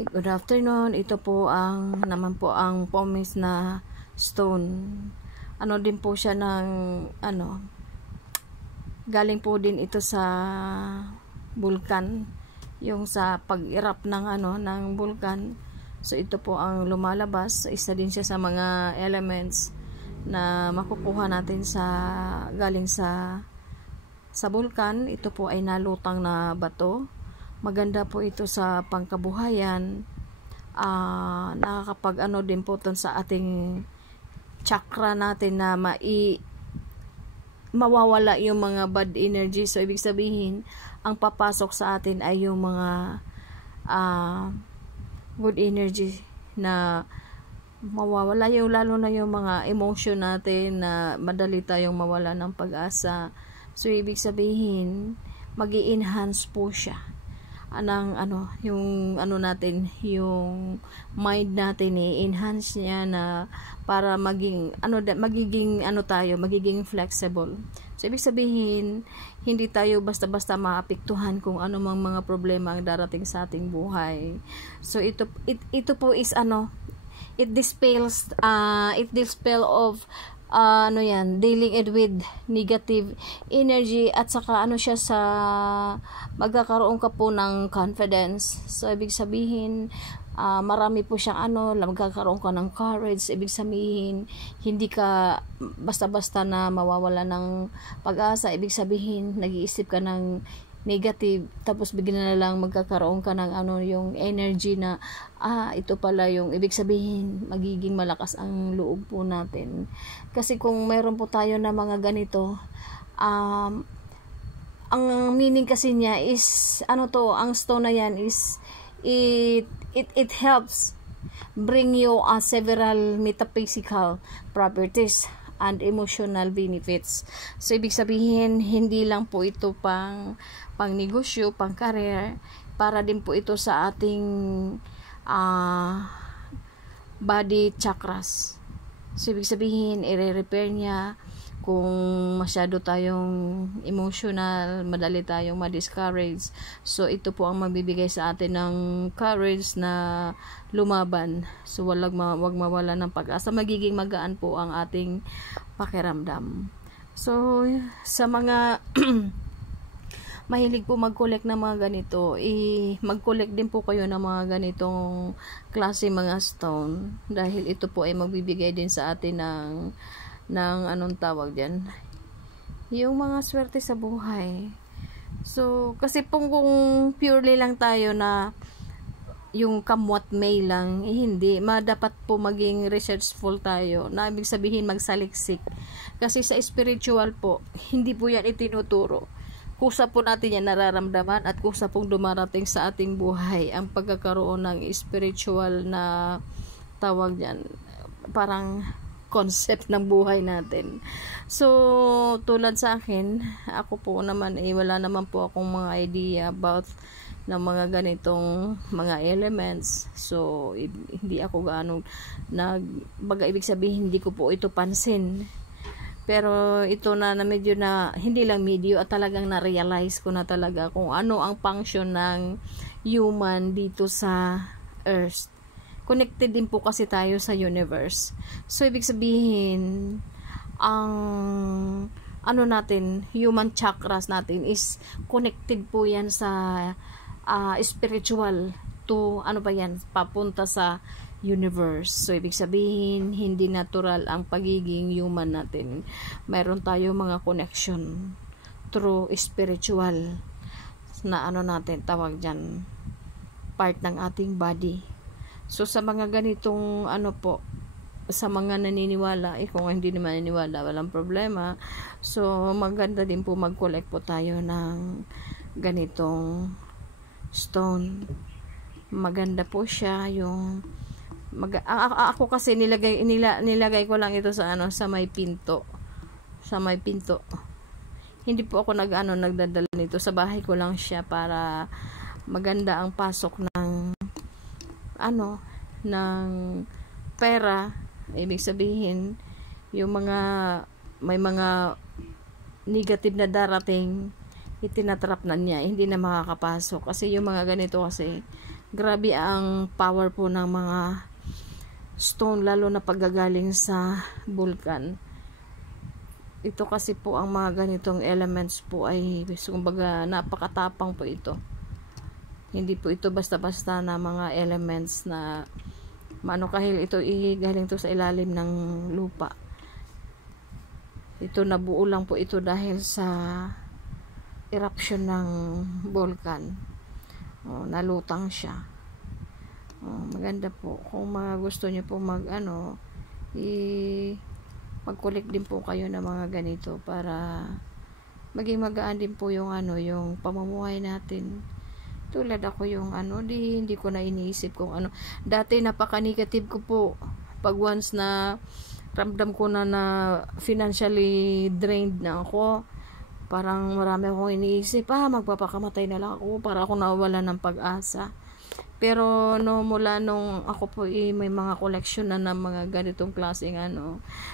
Good afternoon. Ito po naman po ang pumice na stone. Ano din po siya ng galing po din ito sa bulkan, yung sa pag-erupt ng ng bulkan. So ito po ang lumalabas, isa din siya sa mga elements na makukuha natin galing sa bulkan. Ito po ay nalutang na bato. Maganda po ito sa pangkabuhayan. Nakakapag din po ton sa ating chakra natin na mawawala yung mga bad energy. So ibig sabihin, ang papasok sa atin ay yung mga good energy na mawawala, yung lalo na yung mga emotion natin na madali tayong mawala ng pag-asa. So ibig sabihin, magi-enhance po siya yung yung mind natin, i-enhance niya na para magiging flexible. So ibig sabihin, hindi tayo basta-basta maapektuhan kung ano mang mga problema ang darating sa ating buhay. So ito po is it dispels of dealing it with negative energy, at saka siya sa magkakaroon ka po ng confidence. So ibig sabihin, marami po siyang magkakaroon ka ng courage. Ibig sabihin, hindi ka basta-basta na mawawala ng pag-asa. Ibig sabihin, nag-iisip ka ng negative, tapos bigla na lang magkakaroon ka ng yung energy na ito pala yung ibig sabihin, magiging malakas ang loob po natin. Kasi kung mayroon po tayo na mga ganito, ang meaning kasi niya is ang stone na yan is it helps bring you several metaphysical properties and emotional benefits. So ibig sabihin, hindi lang po ito pang negosyo, pang career, para din po ito sa ating body chakras. So ibig sabihin, i-repair niya kung masyado tayong emotional, madali tayong ma-discourage. So ito po ang mabibigay sa atin ng courage na lumaban. So wag mawala ng pag-asa. Magiging magaan po ang ating pakiramdam. So sa mga mahilig po mag-collect ng mga ganito, mag-collect din po kayo ng mga ganitong klase mga stone, dahil ito po ay magbibigay din sa atin ng anong tawag diyan, yung mga swerte sa buhay. So kasi kung purely lang tayo na yung kamwat may lang, hindi dapat po maging researchful tayo, na ibig sabihin magsaliksik. Kasi sa spiritual po, hindi po yan itinuturo. Kusa po natin yan nararamdaman, at kusa pong dumarating sa ating buhay ang pagkakaroon ng spiritual na tawag yan, parang concept ng buhay natin. So tulad sa akin, ako po naman wala naman po akong mga idea about ng mga ganitong mga elements. So hindi ako gaano ibig sabihin, hindi ko po ito pansin. Pero ito na medyo na hindi lang medyo, at talagang na-realize ko na talaga kung ano ang function ng human dito sa earth. Connected din po kasi tayo sa universe. So ibig sabihin, ang natin, human chakras natin is connected po yan sa spiritual to papunta sa universe. So ibig sabihin, hindi natural ang pagiging human natin. Mayroon tayo mga connection through spiritual na natin tawag dyan, part ng ating body. So sa mga ganitong sa mga naniniwala, kung hindi naman naniniwala, walang problema. So maganda din po mag-collect po tayo ng ganitong stone. Maganda po siya yung ako kasi nilagay ko lang ito sa sa may pinto. Hindi po ako nagdadala nito, sa bahay ko lang siya para maganda ang pasok ng ng pera. Ibig sabihin, yung may mga negative na darating, itinatrap na niya, hindi na makakapasok. Kasi yung mga ganito kasi Grabe ang power po ng mga stone, lalo na paggagaling sa bulkan. Ito kasi po ang mga ganitong elements po ay kumbaga napakatapang po ito. Hindi po ito basta-basta na mga elements na maano, kahil ito galing to sa ilalim ng lupa. Ito nabuo lang po ito dahil sa eruption ng bulkan. Nalutang siya. Maganda po kung mga gusto niyo po mag-collect din po kayo ng mga ganito para maging magaan din po yung yung pamumuhay natin. Tulad ako yung hindi ko na iniisip kung dati napaka-negative ko po pag once na ramdam ko na financially drained na ako. Parang marami akong iniisip, magpapakamatay na lang ako para ako nawala ng pag-asa. Pero mula nung ako po may mga collection na ng mga ganitong klaseng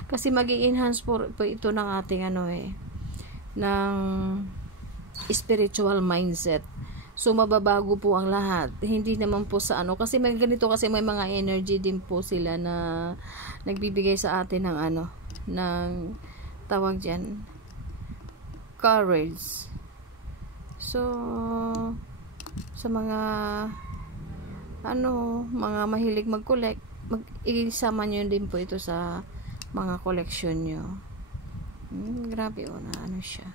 kasi magi-enhance po ito ng ating ng spiritual mindset. So mababago po ang lahat. Hindi naman po sa kasi may ganito, kasi may mga energy din po sila na nagbibigay sa atin ng ng tawag diyan, courage. So sa mga mga mahilig mag-collect, isama nyo din po ito sa mga collection nyo. Grabe na siya.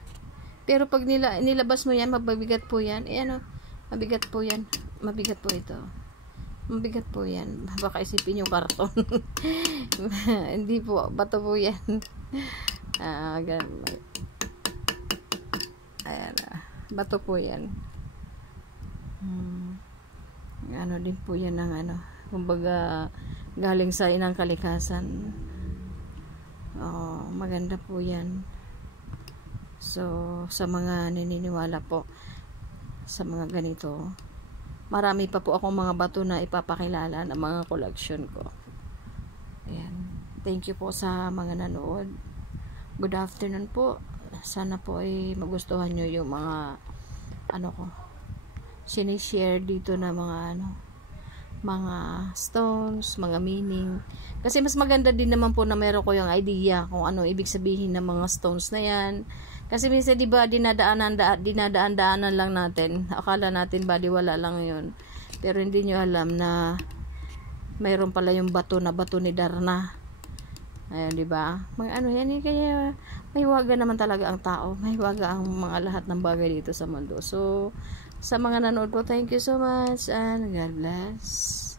Pero pag nilabas mo yan, mabigat po yan. Mabigat po yan. Mabigat po ito. Mabigat po yan. Baka isipin yung karton. Hindi po, bato po yan. Ayan, bato po yan. Din po yan ng kumbaga galing sa inang kalikasan. Maganda po yan. So sa mga naniniwala po sa mga ganito, marami pa po akong mga bato na ipapakilala ng mga collection ko. Ayan. Thank you po sa mga nanood. Good afternoon po. Sana po ay magustuhan nyo yung mga ko sinishare dito na mga stones, mga meaning. Kasi mas maganda din naman po na meron ko yung idea kung ano ibig sabihin ng mga stones na yan. Kasi minsan diba dinadaan-daanan lang natin. Akala natin baliwala lang yun. Pero hindi nyo alam na mayroon pala yung bato ni Darna. Ayun, diba? Yan, kaya may waga naman talaga ang tao. May waga ang mga lahat ng bagay dito sa mundo. So, sa mga nanood po, thank you so much and God bless.